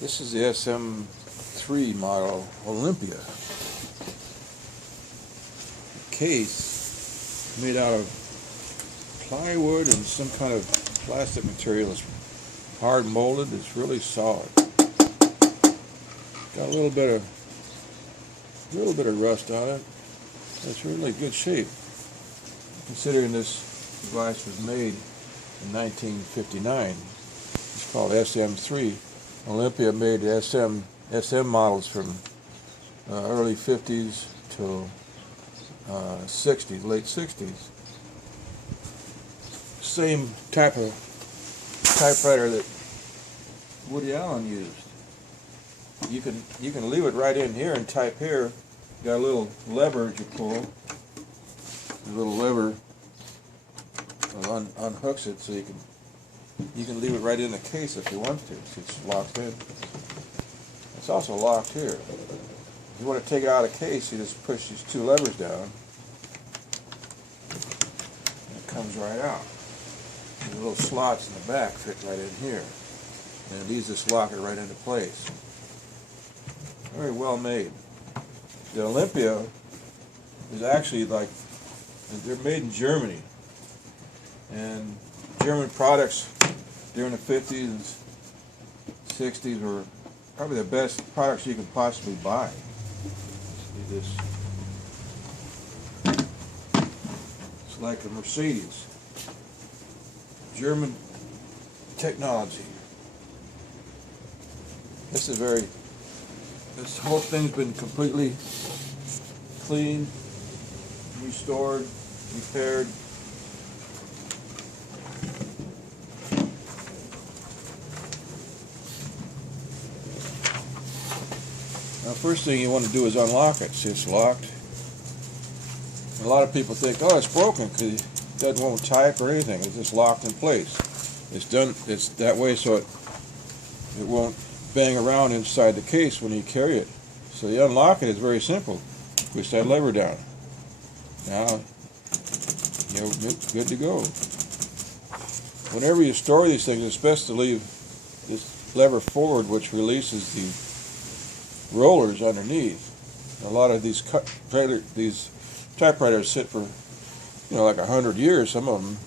This is the SM3 model Olympia. The case made out of plywood and some kind of plastic material. It's hard molded. It's really solid. Got a little bit of rust on it. It's really good shape, considering this device was made in 1959. It's called SM3. Olympia made SM models from early 50s to 60s, late 60s. Same type of typewriter that Woody Allen used. You can leave it right in here and type here. Got a little lever that you pull. The little lever unhooks it, so you can leave it right in the case if you want to. See, it's locked in. It's also locked here. If you want to take it out of the case, you just push these two levers down, and it comes right out. The little slots in the back fit right in here, and these just lock it right into place. Very well made. The Olympia is actually they're made in Germany, and German products during the 50s and 60s were probably the best products you could possibly buy. See this? It's like a Mercedes. German technology. This whole thing's been completely cleaned, restored, repaired. Now, first thing you want to do is unlock it. See, it's locked. And a lot of people think, oh, it's broken because it won't type or anything. It's just locked in place. It's that way so it won't bang around inside the case when you carry it. So you unlock it. It's very simple. Push that lever down. Now you're good to go. Whenever you store these things, it's best to leave this lever forward, which releases the rollers underneath. A lot of these typewriters sit for like 100 years, some of them,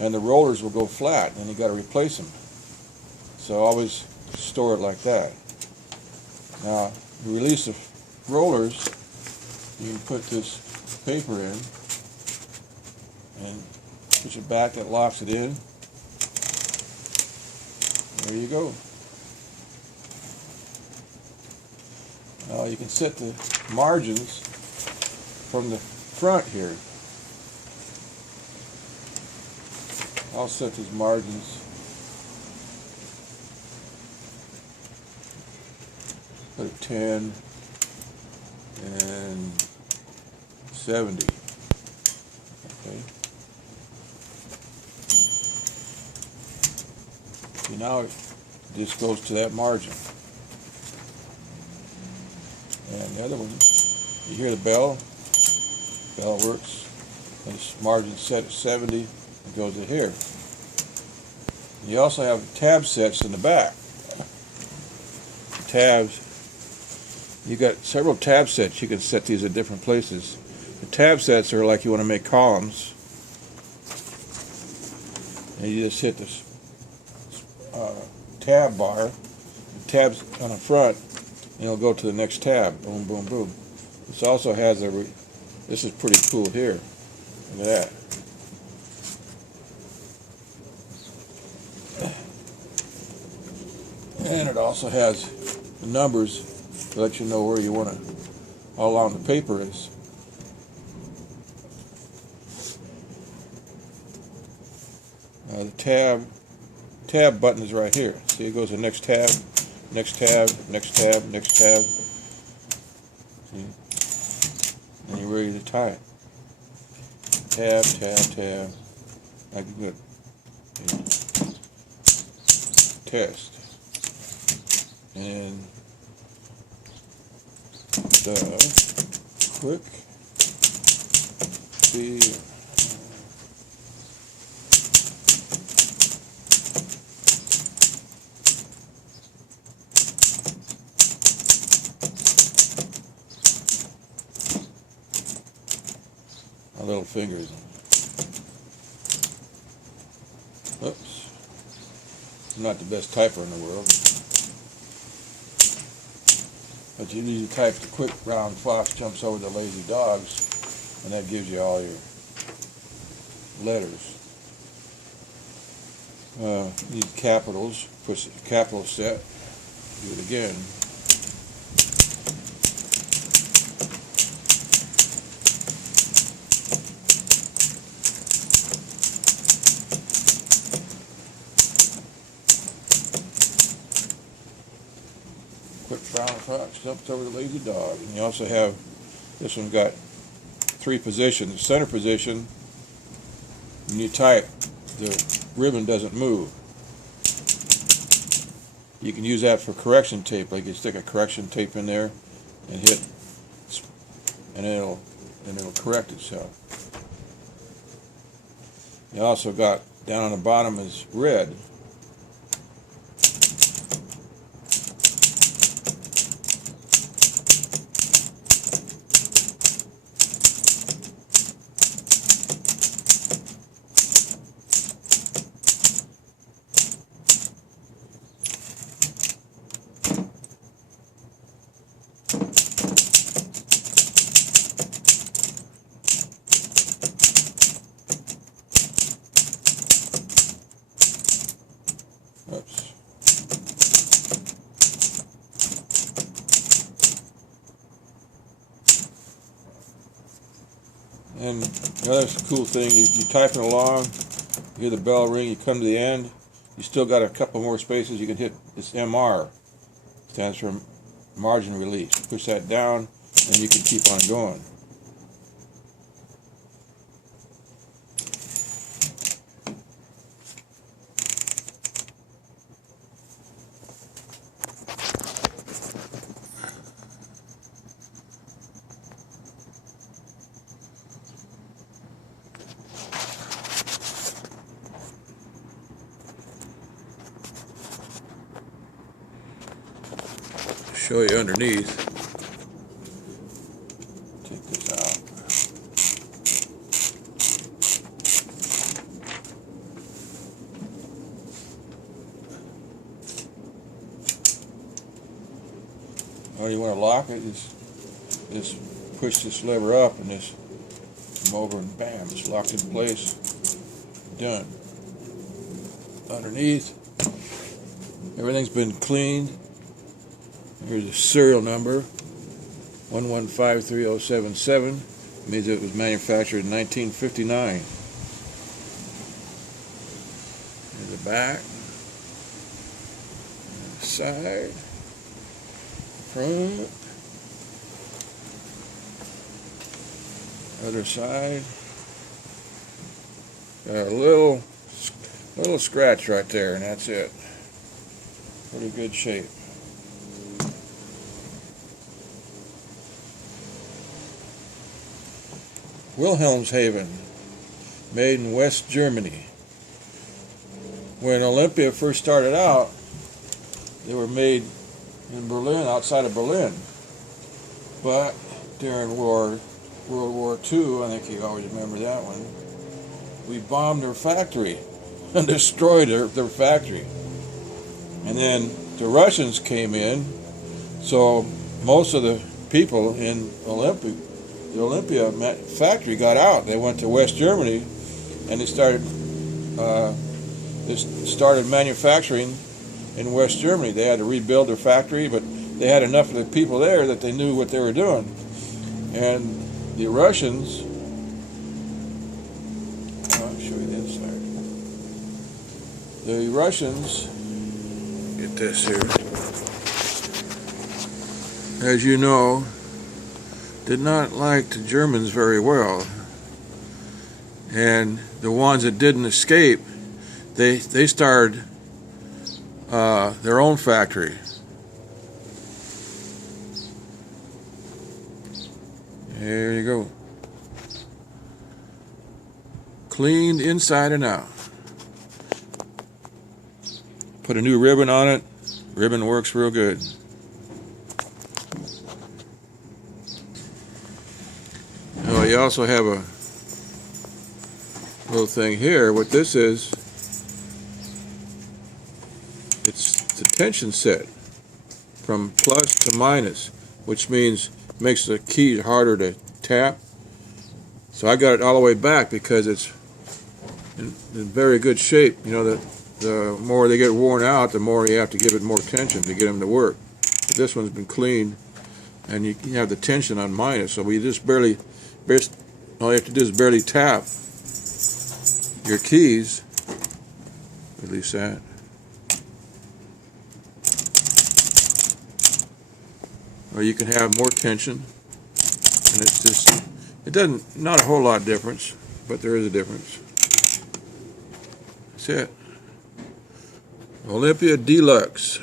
and the rollers will go flat, and you got to replace them. So always store it like that. Now, you release the rollers, you can put this paper in and push it back, that locks it in. There you go. Now you can set the margins from the front here. I'll set these margins put a 10 and 70. Okay. See, now this goes to that margin. And the other one, you hear the bell. Bell works. And this margin set at 70. It goes to here. You also have tab sets in the back. Tabs. You got several tab sets. You can set these at different places. The tab sets are like you want to make columns, and you just hit this tab bar. The tabs on the front, and it'll go to the next tab. Boom, boom, boom. This also has this is pretty cool here. Look at that. And it also has the numbers to let you know where you want to, how long the paper is. The tab button is right here. See, it goes to next tab, next tab, next tab, next tab. See? And you're ready to type. Tab, tab, tab. Like good. Test. And the quick see little fingers. Oops. I'm not the best typer in the world. But you need to type the quick brown fox jumps over the lazy dogs, and that gives you all your letters. Need capitals. Push the capital set. Do it again. Quick brown fox jumps over the lazy dog. And you also have, this one got 3 positions. The center position, when you type, the ribbon doesn't move. You can use that for correction tape, like you stick a correction tape in there and hit, and it'll correct itself. You also got, down on the bottom is red. Oops. And the other cool thing, you're typing along, you hear the bell ring, you come to the end, you still got a couple more spaces you can hit. This MR stands for margin release. Push that down and you can keep on going. Show you underneath. Take this out. Oh, you want to lock it? Just push this lever up and just come over and bam, it's locked in place. Done. Underneath, everything's been cleaned. Here's a serial number, 1153077. Means it was manufactured in 1959. Here's the back, the side, front, other side. Got a little scratch right there, and that's it. Pretty good shape. Wilhelmshaven, made in West Germany. When Olympia first started out, they were made in Berlin, outside of Berlin. But during World War II, I think you always remember that one, we bombed their factory and destroyed their factory. And then the Russians came in, so most of the people in the Olympia factory got out. They went to West Germany, and they started manufacturing in West Germany. They had to rebuild their factory, but they had enough of the people there that they knew what they were doing. And the Russians, I'll show you the inside. The Russians, get this here, as you know, did not like the Germans very well, and the ones that didn't escape, they started their own factory. There you go, cleaned inside and out. Put a new ribbon on it. Ribbon works real good. Oh, you also have little thing here. What this is, it's the tension set from plus to minus, which means it makes the keys harder to tap. So I got it all the way back because it's in very good shape. You know, the more they get worn out, the more you have to give it more tension to get them to work. But this one's been cleaned, and you have the tension on minus, so we just barely, all you have to do is barely tap your keys. Release that. Or you can have more tension, and it's just, it doesn't, not a whole lot of difference, but there is a difference. That's it. Olympia Deluxe.